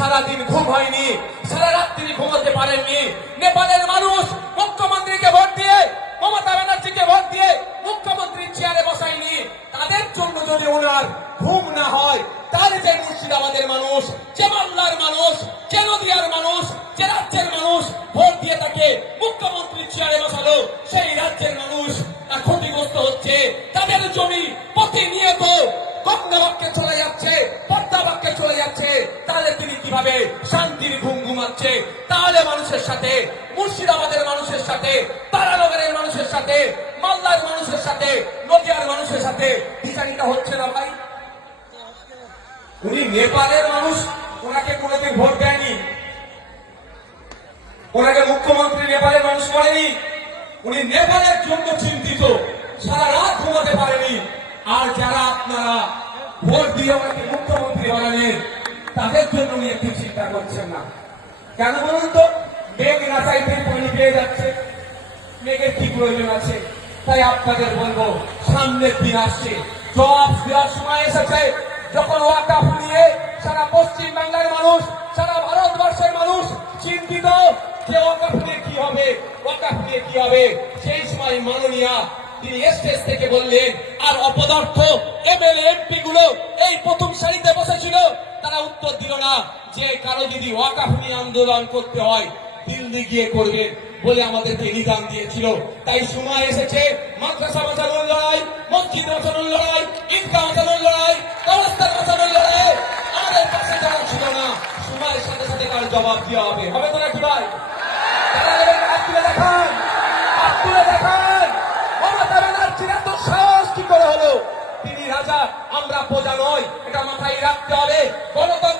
সারাদিন ঘুম হয়নি, সারা রাত তিনি ঘুমাতে পারেননি। নেপালের মানুষ মুখ্যমন্ত্রীকে ভোট দিয়ে, মমতা ব্যানার্জিকে ভোট দিয়ে মুখ্যমন্ত্রীর চেয়ারে বসায়নি। তাদের জন্য যদি ওনার ঘুম না হয়, তাহলে যে মুর্শিদাবাদের মানুষ, যে মালদার মানুষ, যে নদিয়ার মানুষ, যে রাজ্যের মানুষ ভোট দিয়ে তাকে মুখ্যমন্ত্রীর চেয়ারে বসালো, সেই রাজ্যের মানুষ ক্ষতিগ্রস্ত হচ্ছে। তাদের জমি প্রতিনিয়ত গঙ্গাবাক্যে চলে যাচ্ছে, পদ্মাবাক্যে চলে যাচ্ছে। তাহলে তিনি কিভাবে শান্তির ঘুম ঘুমাচ্ছে? তাহলে মানুষের সাথে, মুর্শিদাবাদের মানুষের সাথে, তারানগরের মানুষের সাথে, মালদার মানুষের সাথে, নদিয়ার মানুষের সাথে বিচারিতা হচ্ছে না ভাই। উনি নেপালের মানুষ, ওনাকে কোনোদিন ভোট দেয়নি, ওনাকে মুখ্যমন্ত্রী নেপালের মানুষ করেনি। উনি নেপালের জন্য চিন্তিত, সারা রাত ঘুমাতে পারেনি। আর যারা আপনারা ভোট দিয়ে ওনাকে মুখ্যমন্ত্রী বানালেন, তাদের জন্য উনি একটু চিন্তা করছেন না কেন বলুন তো? মেঘ না চাইতে পানি পেয়ে যাচ্ছে, মেঘের কি প্রয়োজন আছে? তাই আপনাদের বলবো, সামনের দিন আসছে, জবাব দেওয়ার সময় এসেছে। যখন ওয়াকফ নিয়ে সারা পশ্চিম বাংলার মানুষ, সারা ভারতবর্ষের মানুষ চিন্তিত যে ওয়াকফ নিয়ে কি হবে, ওয়াকফ নিয়ে কি হবে, সেই সময় মাননীয়া তিনি স্টেজ থেকে বললেন। আর অপদার্থ এমএলএ এমপি গুলো এই প্রথম সারিতে বসেছিল, তারা উত্তর দিল না যে কারো যদি ওয়াকফ নিয়ে আন্দোলন করতে হয় দিল্লি গিয়ে করবে বলে আমাদেরকে নিদান দিয়েছিল। তাই সময় এসেছে মাদ্রাসা বাঁচানোর লড়াই, মসজিদ বাঁচানোর লড়াই, ঈদগাহ বাঁচানোর লড়াই, কবরস্থান বাঁচানোর লড়াই। আমাদের পাশে যারা ছিল না, সময়ের সাথে সাথে তার জবাব দেওয়া হবে। হবে তো নাকি ভাই? হাত তুলে দেখান, হাত তুলে দেখান। মমতা ব্যানার্জির এত সাহস কি করে হলো? তিনি রাজা, আমরা প্রজা নয়, এটা মাথায় রাখতে হবে। গণতন্ত্র